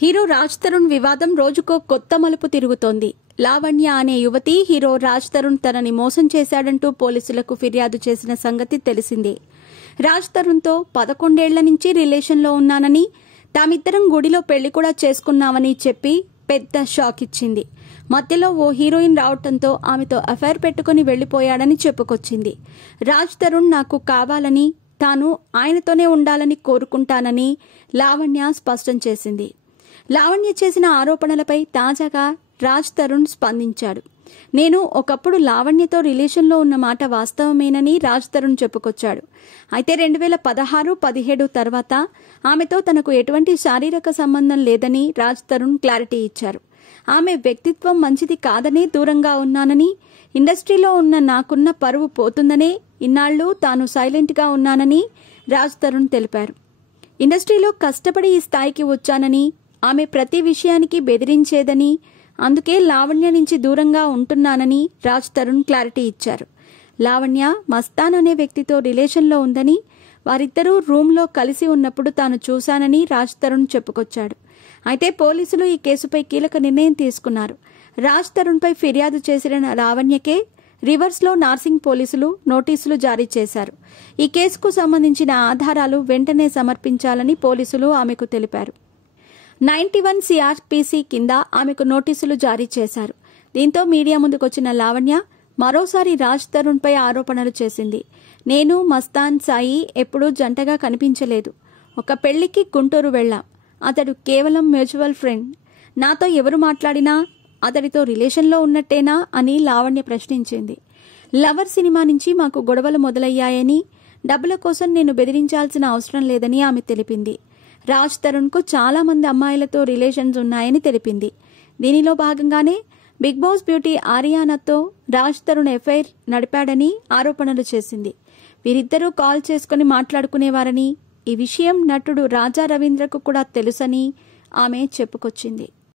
Hero Raj Tarun వివాదం రోజుకో కొత్త మలుపు తిరుగుతోంది. లావణ్య అనే యువతి హీరో రాజ్ తరుణ్ తనని మోసం చేశాడంటూ పోలీసులకు ఫిర్యాదు చేసిన సంగతి తెలిసిందే. రాజ్ తరుణ్తో 11 ఏళ్ల నుంచి రిలేషన్లో ఉన్నానని, తామిద్దరం గుడిలో పెళ్లి కూడా చేసుకున్నామని చెప్పి పెద్ద షాక్ ఇచ్చింది. మధ్యలో ఓ హీరోయిన్ రావడంతో ఆమెతో అఫైర్ పెట్టుకుని వెళ్లిపోయాడని చెప్పుకొచ్చింది. రాజ్ తరుణ్ నాకు కావాలని, తాను ఆయనతోనే ఉండాలని కోరుకుంటానని లావణ్య స్పష్టం చేసింది. లావణ్య చేసిన ఆరోపణలపై తాజాగా రాజ్ తరుణ్ స్పందించాడు. నేను ఒకప్పుడు లావణ్యతో రిలేషన్లో ఉన్న మాట వాస్తవమేనని రాజ్ తరుణ్ చెప్పుకొచ్చాడు. అయితే 2016-17 తర్వాత ఆమెతో తనకు ఎటువంటి శారీరక సంబంధం లేదని రాజ్ తరుణ్ క్లారిటీ ఇచ్చారు. ఆమె వ్యక్తిత్వం మంచిది కాదనే దూరంగా ఉన్నానని, ఇండస్ట్రీలో ఉన్న నాకున్న పరువు పోతుందనే ఇన్నాళ్లు తాను సైలెంట్గా ఉన్నానని రాజ్ తరుణ్ తెలిపారు. ఇండస్ట్రీలో కష్టపడి ఈ స్థాయికి వచ్చానని, ఆమె ప్రతి విషయానికి బెదిరించేదని, అందుకే లావణ్య నుంచి దూరంగా ఉంటున్నానని రాజ్ తరుణ్ క్లారిటీ ఇచ్చారు. లావణ్య మస్తాన్ అనే వ్యక్తితో రిలేషన్లో ఉందని, వారిద్దరూ రూమ్లో కలిసి ఉన్నప్పుడు తాను చూశానని రాజ్ తరుణ్ చెప్పుకొచ్చాడు. అయితే పోలీసులు ఈ కేసుపై కీలక నిర్ణయం తీసుకున్నారు. రాజ్ తరుణ్పై ఫిర్యాదు చేసిన లావణ్యకే రివర్స్లో నార్సింగ్ పోలీసులు నోటీసులు జారీ చేశారు. ఈ కేసుకు సంబంధించిన ఆధారాలు వెంటనే సమర్పించాలని పోలీసులు ఆమెకు తెలిపారు. 91 CRPC కింద ఆమెకు నోటీసులు జారీ చేశారు. దీంతో మీడియా ముందుకొచ్చిన లావణ్య మరోసారి రాజ్ తరుణ్పై ఆరోపణలు చేసింది. నేను, మస్తాన్ సాయి ఎప్పుడూ జంటగా కనిపించలేదు. ఒక పెళ్లికి గుంటూరు వెళ్లాం. అతడు కేవలం మ్యూచువల్ ఫ్రెండ్. నాతో ఎవరు మాట్లాడినా అతడితో రిలేషన్లో ఉన్నట్టేనా అని లావణ్య ప్రశ్నించింది. లవర్ సినిమా నుంచి మాకు గొడవలు మొదలయ్యాయని, డబ్బుల కోసం నేను బెదిరించాల్సిన అవసరం లేదని ఆమె తెలిపింది. రాజ్ తరుణ్కు చాలా మంది అమ్మాయిలతో రిలేషన్స్ ఉన్నాయని తెలిపింది. దీనిలో భాగంగానే బిగ్ బాస్ బ్యూటీ ఆరియానాతో రాజ్ తరుణ్ ఎఫైర్ నడిపాడని ఆరోపణలు చేసింది. వీరిద్దరూ కాల్ చేసుకుని మాట్లాడుకునేవారని, ఈ విషయం నటుడు రాజా రవీంద్రకు కూడా తెలుసని ఆమె చెప్పుకొచ్చింది.